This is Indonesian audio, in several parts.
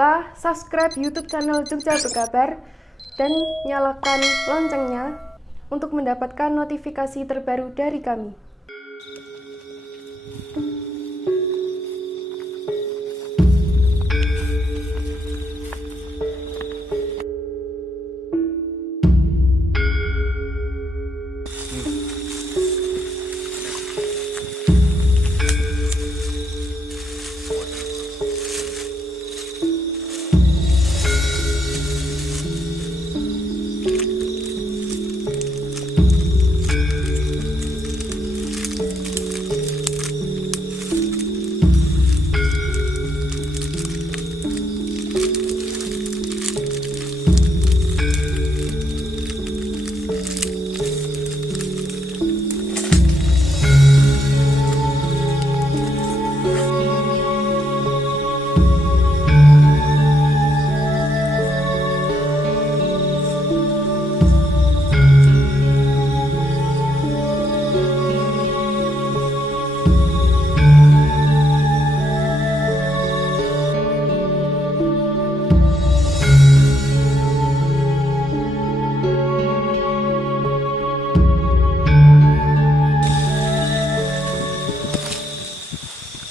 lupa subscribe YouTube channel Jogja Berkabar dan nyalakan loncengnya untuk mendapatkan notifikasi terbaru dari kami.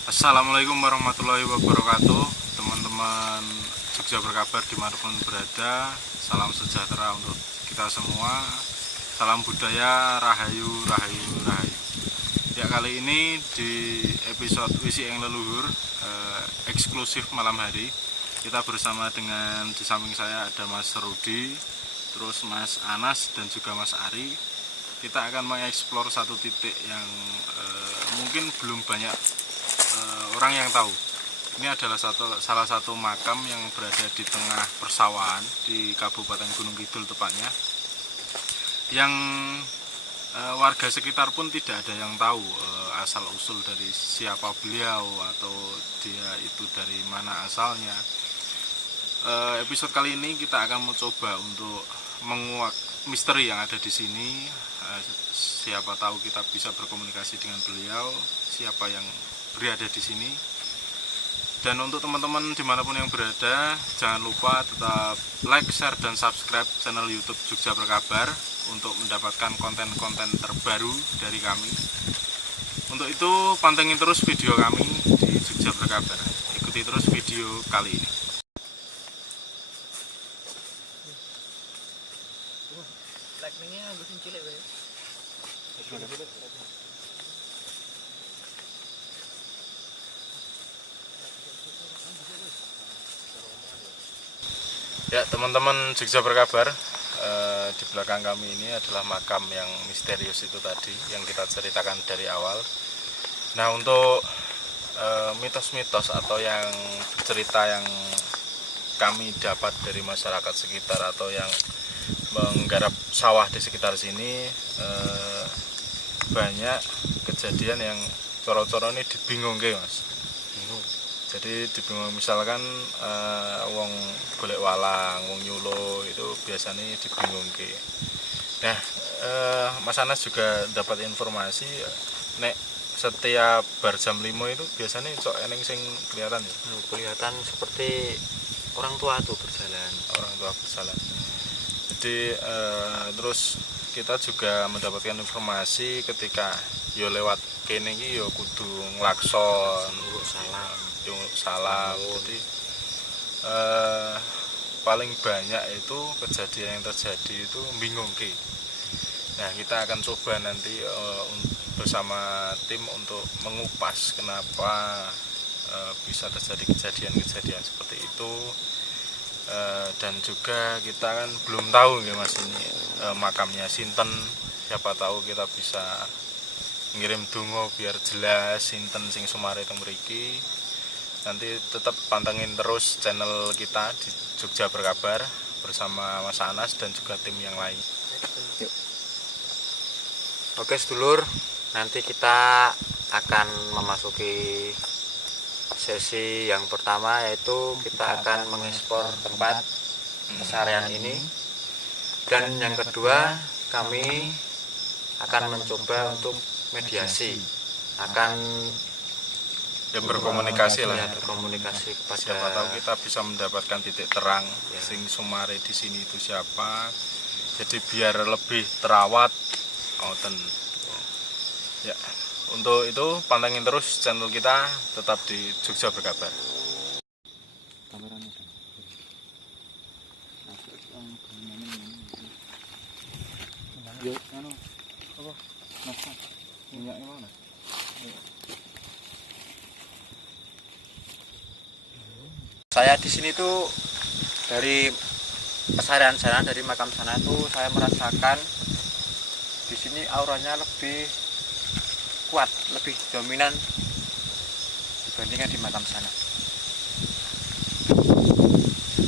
Assalamualaikum warahmatullahi wabarakatuh. Teman-teman Jogja Berkabar dimanapun berada, salam sejahtera untuk kita semua. Salam budaya, rahayu, rahayu, rahayu. Ya, kali ini di episode Wisi Ing Leluhur eksklusif malam hari, kita bersama dengan, di samping saya ada Mas Rudi, terus Mas Anas dan juga Mas Ari. Kita akan mengeksplor satu titik yang mungkin belum banyak orang yang tahu. Ini adalah salah satu makam yang berada di tengah persawahan di Kabupaten Gunung Kidul tepatnya, yang warga sekitar pun tidak ada yang tahu asal usul dari siapa beliau atau dia itu dari mana asalnya. Episode kali ini kita akan mencoba untuk menguak misteri yang ada di sini. Siapa tahu kita bisa berkomunikasi dengan beliau, siapa yang berada di sini. Dan untuk teman-teman dimanapun yang berada, jangan lupa tetap like, share, dan subscribe channel YouTube Jogja Berkabar untuk mendapatkan konten-konten terbaru dari kami. Untuk itu pantengin terus video kami di Jogja Berkabar. Ikuti terus video kali ini. Ya, teman-teman Jogja Berkabar, di belakang kami ini adalah makam yang misterius itu tadi yang kita ceritakan dari awal. Nah, untuk mitos-mitos atau yang cerita yang kami dapat dari masyarakat sekitar atau yang menggarap sawah di sekitar sini, banyak kejadian yang coro-coro ini dibingungke, Mas. Jadi dibingung, misalkan wong golek walang, wong nyulo itu biasanya dibingungke. Nah, Mas Anas juga dapat informasi nek setiap bar jam 5 itu biasanya cok eneng sing kelihatan ya. Kelihatan seperti orang tua tuh berjalan. Orang tua berjalan. Jadi terus kita juga mendapatkan informasi ketika yo lewat kene iki yo kudu nglakson, salam. Jadi paling banyak itu kejadian yang terjadi itu bingungke. Nah, kita akan coba nanti bersama tim untuk mengupas kenapa bisa terjadi kejadian-kejadian seperti itu. Dan juga kita kan belum tahu ya Mas, ini makamnya sinten. Siapa tahu kita bisa ngirim donga biar jelas sinten sing sumare teng mriki. Nanti tetap pantengin terus channel kita di Jogja Berkabar bersama Mas Anas dan juga tim yang lain. Yuk. Oke sedulur, nanti kita akan memasuki sesi yang pertama, yaitu kita akan mengeksplor tempat pencarian ini. Dan yang kedua, kami akan mencoba untuk mediasi, akan ya berkomunikasi lah. Ya, berkomunikasi kepada Siapa tahu kita bisa mendapatkan titik terang Ya. sing sumare di sini itu siapa. Jadi biar lebih terawat. Oten. Ya. Untuk itu pantengin terus channel kita tetap di Jogja Berkabar. Saya di sini tuh dari pesarian sana, dari makam sana itu saya merasakan di sini auranya lebih kuat, lebih dominan dibandingkan di makam sana.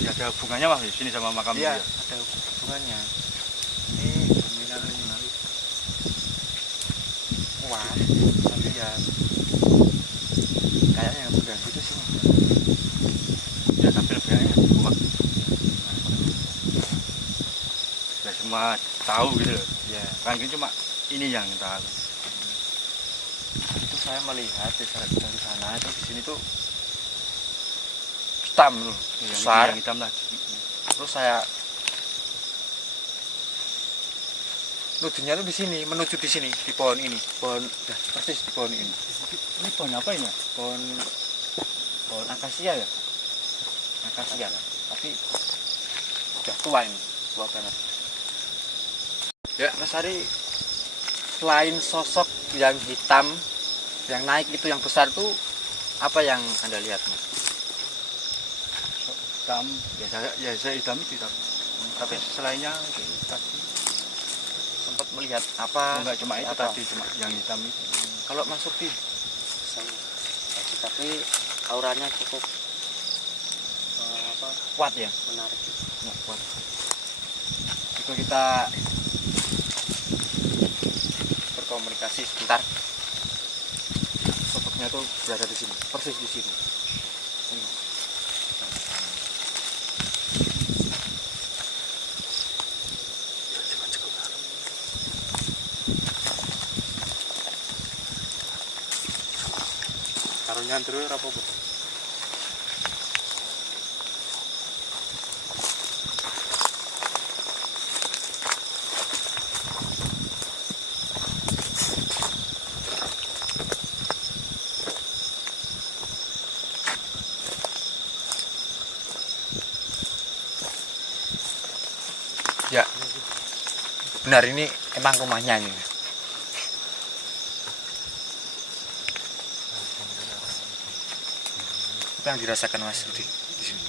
Ya, ada hubungannya mas di sini sama makam Iya, dia. ada hubungannya. Ini dominan kuat, tapi ya kayaknya yang udah gitu sih. Ya tapi lebih kuat. Ya semua tahu gitu loh. Ya, Kan ini cuma ini yang tahu. itu saya melihat dari sana itu di sini tuh hitam loh, Yang besar. yang hitam lah. Terus saya nujunya tuh di sini, menuju di sini, di pohon ini, pohon, ya, persis di pohon ini, Ini pohon apa ini? pohon akasia ya, akasia, tapi udah tua ini, tua banget. Ya, Mas Ari, selain sosok yang hitam, yang naik itu yang besar tuh, apa yang Anda lihat, Mas? Hitam. Ya saya hitam itu hitam. Tapi selainnya itu tadi. Sempat melihat apa? Enggak cuma itu apa? tadi, cuma yang hitam itu. Kalau Mas Surdi, tapi auranya cukup kuat ya, menarik, kuat. Coba kita berkomunikasi sebentar. Sosoknya tuh berada di sini, persis di sini. Ini. Karunya terus apa bu? Ya, benar ini emang rumahnya ini. Apa yang dirasakan Mas Rudi di sini?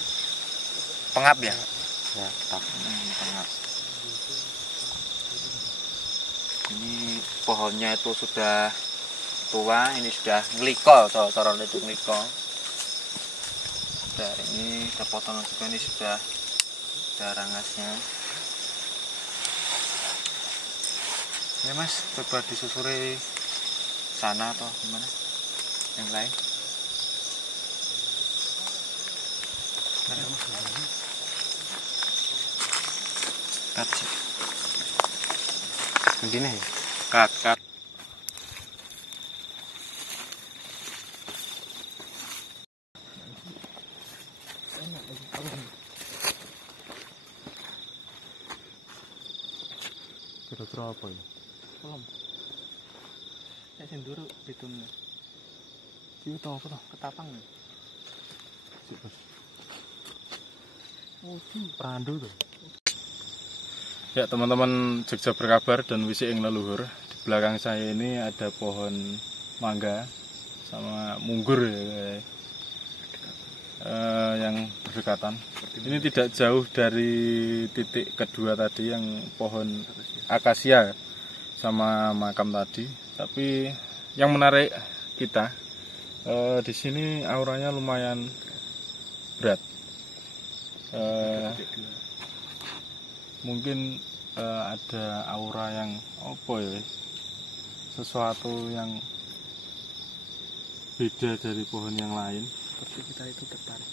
Pengap ya? Ya, pengap. Ini pohonnya itu sudah tua, ini sudah ngelikol, cara itu ngelikol. Sudah ini sudah potongan juga, ini sudah rangasnya. Ya Mas, coba disusuri sana atau gimana? Yang lain? Kat sih. Begini ya? Kat. Kira-kira apa ya? Belum. Saya sendiri bitun. Itu tahu apa toh? Ketapang. Oh, perandu tuh. Ya teman-teman Jogja Berkabar dan Wisi ing Leluhur, di belakang saya ini ada pohon mangga sama munggur ya, yang berdekatan. Ini tidak jauh dari titik kedua tadi yang pohon akasia sama makam tadi. Tapi yang menarik kita di sini auranya lumayan berat. Mungkin ada aura yang apa ya, sesuatu yang beda dari pohon yang lain. Seperti kita itu tertarik.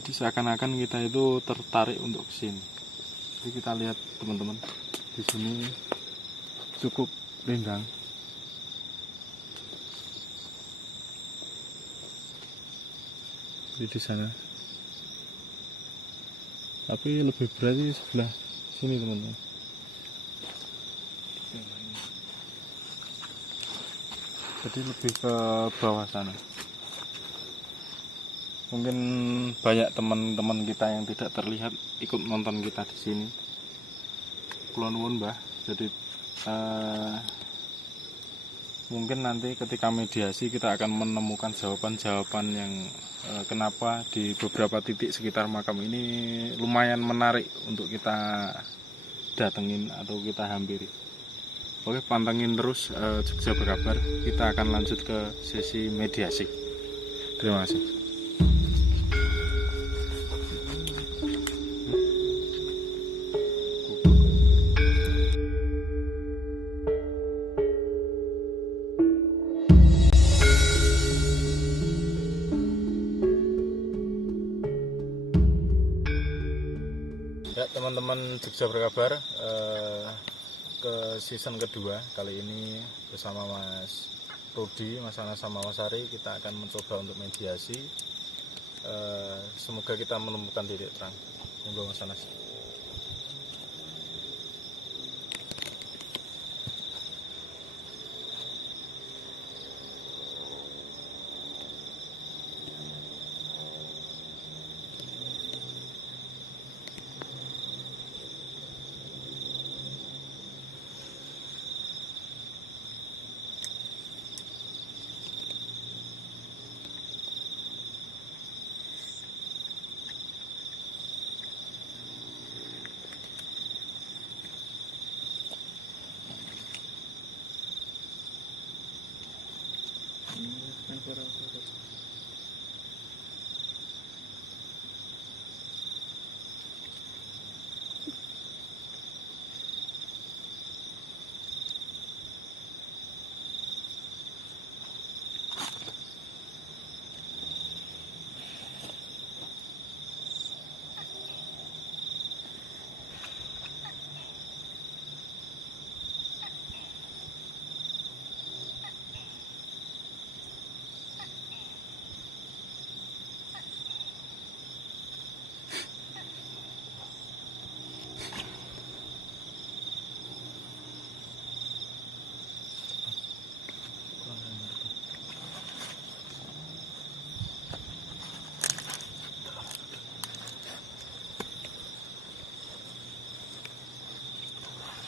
Jadi seakan-akan kita itu tertarik untuk kesini. Jadi kita lihat teman-teman, di sini cukup rindang. di sana. Tapi lebih berat di sebelah sini teman-teman. Jadi lebih ke bawah sana. Mungkin banyak teman-teman kita yang tidak terlihat ikut nonton kita di sini. Kula nuwun Mbah. Jadi mungkin nanti ketika mediasi kita akan menemukan jawaban-jawaban yang kenapa di beberapa titik sekitar makam ini lumayan menarik untuk kita datengin atau kita hampiri. Oke, pantengin terus Jogja Berkabar. Kita akan lanjut ke sesi mediasi. Terima kasih. Ya teman-teman Jogja Berkabar, ke season kedua kali ini bersama Mas Rudi, Mas Anas sama Mas Ari kita akan mencoba untuk mediasi. Semoga kita menemukan titik terang. Monggo Mas Anas.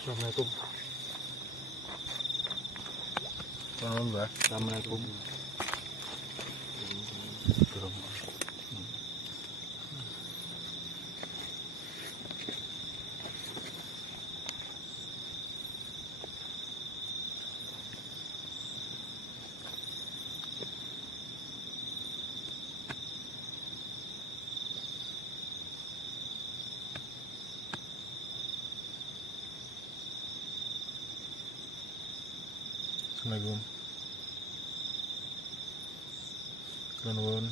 Assalamualaikum. Assalamualaikum. Assalamualaikum. Nuwun.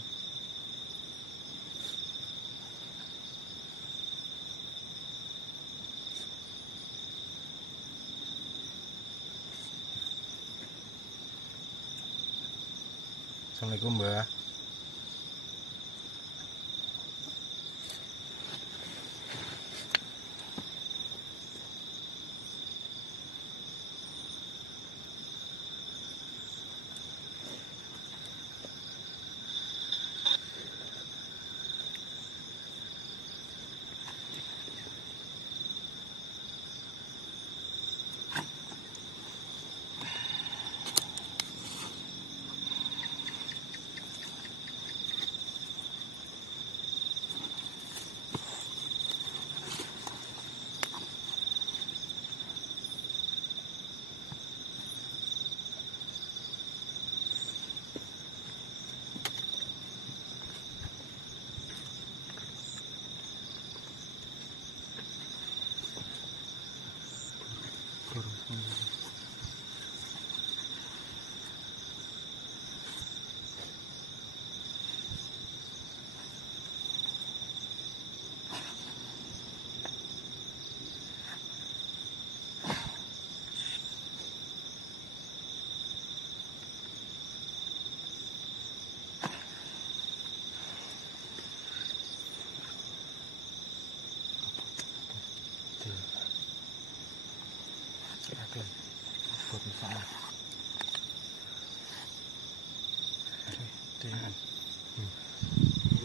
Assalamualaikum Mbak.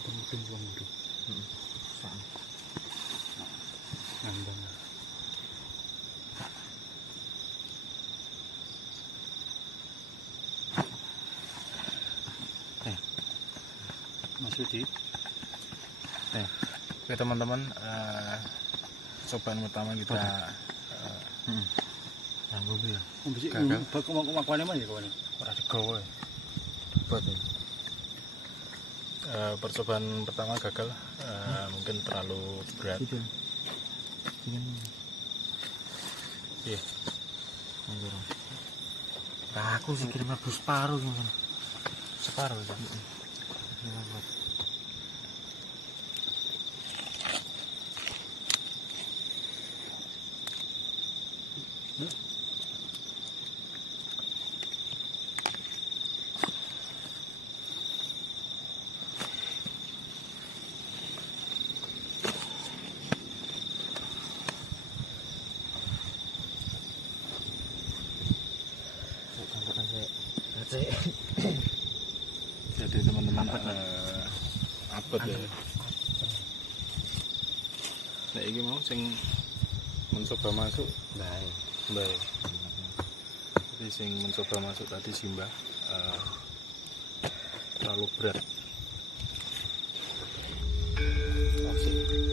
Mungkin uang guru. Ngambang. Mas Yudi. Oke teman-teman, cobaan pertama kita ya. gagal. Kemana mana ya kawan? Ora digawe. Debat ya. Percobaan pertama gagal, mungkin terlalu berat. Iya. Nah, aku sih kirim mlebu separuh gitu. Separuh ya. Jadi teman-teman apet ya. Nah ini mau sing mencoba masuk baik. Jadi sing mencoba masuk tadi Simba terlalu berat. Asik.